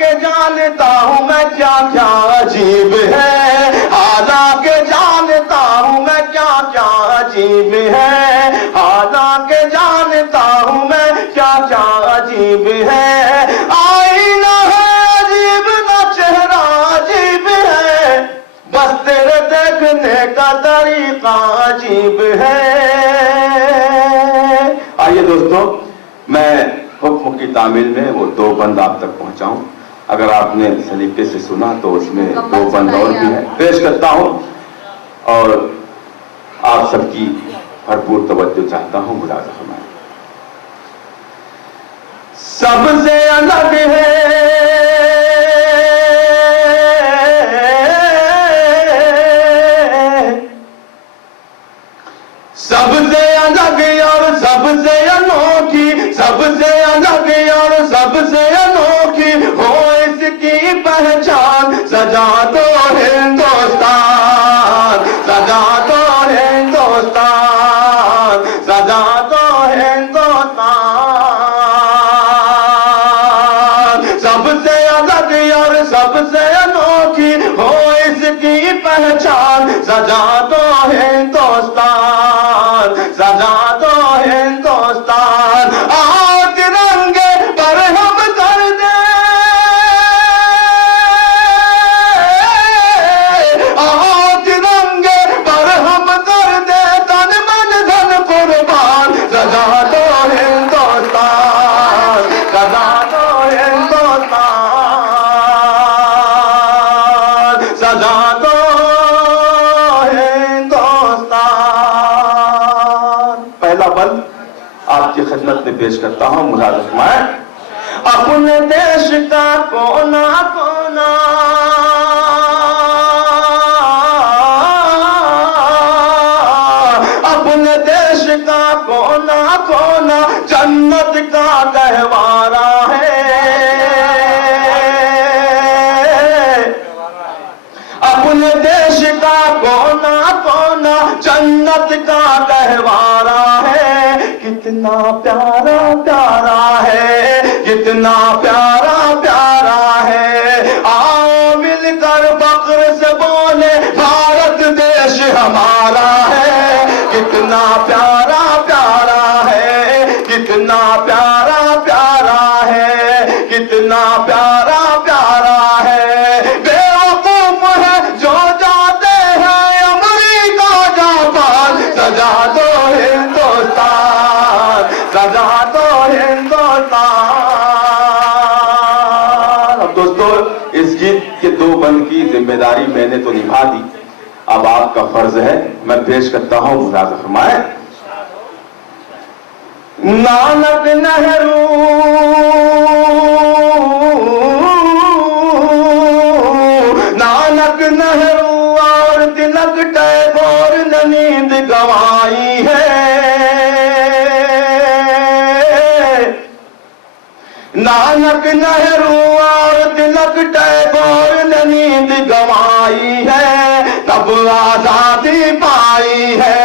हालांकि जानता हूँ मैं क्या क्या अजीब है, हालांकि जानता हूँ मैं क्या क्या अजीब है, हालांकि जानता हूँ मैं क्या क्या अजीब है। आईना है अजीब ना चेहरा अजीब है, बस तेरे देखने का तरीका अजीब है। आइए दोस्तों, मैं हुक्म की तामील में वो 2 बंद आप तक पहुंचाऊं। अगर आपने सलीके से सुना तो उसमें 2 बंद और भी है, पेश करता हूं और आप सबकी भरपूर तवज्जो चाहता हूं। मुलाज़ा फरमाएं। सबसे अलग है सबसे अलग और सबसे अनोखी, सबसे अलग और सबसे अनोखी हो इसकी पहचान, सजा दो हिंदुस्तान, सजा दो हिंदुस्तान, सजा दो हिंदुस्तान। सबसे अलग और सबसे अनोखी हो इसकी पहचान, सजा दो हिंदुस्तान, सजा दो हिंदुस्तान। आओ तिरंगे पर हम कर दे, आओ तिरंगे पर हम कर दे तन मन धन कुर्बान, सजा दो हिंदुस्तान, सजा दो हिंदुस्तान, सजा दो पहला बंद आपकी खिदमत में पेश करता हूं। मुलाज़ा फरमाएं। अपने देश का कोना कोना, अपने देश का कोना कोना जन्नत का गहवारा है, अपने देश का कोना कोना जन्नत का गहवारा है। कितना प्यारा प्यारा है, कितना प्यारा प्यारा है। आओ मिलकर फख्र से बोले भारत देश हमारा है। कितना प्यारा प्यारा है, कितना प्यारा प्यारा है, कितना प्यारा प्यारा है। बेवकूफ है जो जाते हैं अमरीका जापान, सजा दो हिंदुस्तान, सजा दो हिंदुस्तान। अब दोस्तों, इस गीत के 2 बंद की जिम्मेदारी मैंने तो निभा दी, अब आपका फर्ज है, मैं पेश करता हूं। मुलाज़ा फरमाएं। नानक नेहरू नानक नेहरू और तिलक टैगोर ने नींद गंवाई है, नानक नेहरू और तिलक टैगोर ने नींद गंवाई है। तब आजादी पाई है,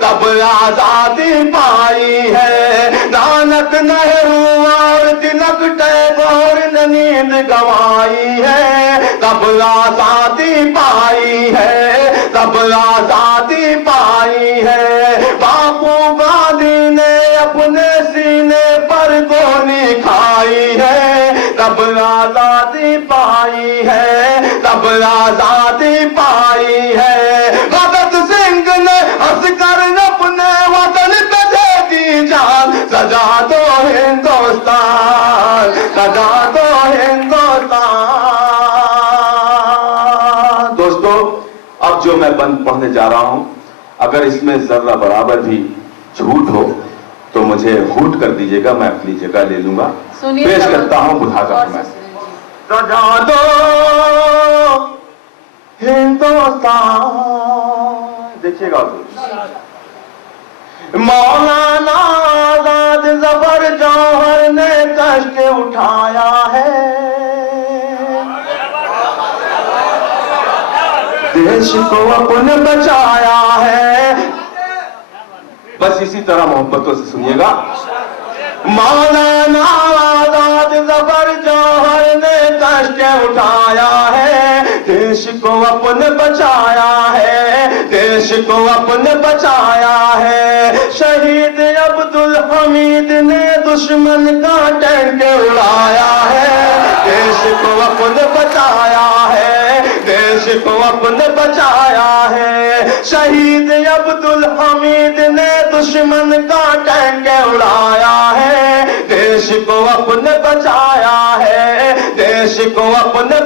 तब आजादी पाई है। नानक नेहरू और तिलक टैगोर ने नींद गंवाई है, तब आजादी पाई है, तब आजादी पाई है। बापू गांधी ने अपने सीने पर गोली खाई है, तब आजादी पाई है, तब आजादी पाई है। भगत सिंह ने हंसकर अपने वतन पे दे दी जान, सजा दो हिंदुस्तान, सजा दो हिंदुस्तान। दोस्तों, अब जो मैं बंद पढ़ने जा रहा हूं, अगर इसमें जर्रा बराबर भी झूठ हो तो मुझे हूट कर दीजिएगा, मैं अपनी जगह ले लूंगा। पेश करता हूं मुलाज़ा फरमाएं। सजा दो हिंदुस्तान। देखिएगा मौलाना आजाद जफर जौहर ने कष्ट उठाया है, देश को अपने बचाया है। बस इसी तरह मोहब्बतों से सुनिएगा। मौलाना आजाद जफर जौहर ने कष्ट को अपने बचाया है, देश को अपने बचाया है। शहीद अब्दुल हमीद ने दुश्मन का टैंक उड़ाया है, देश को अपने बचाया है, देश को अपने बचाया है। शहीद अब्दुल हमीद ने दुश्मन का टैंक उड़ाया है, देश को अपने बचाया है, देश को अपने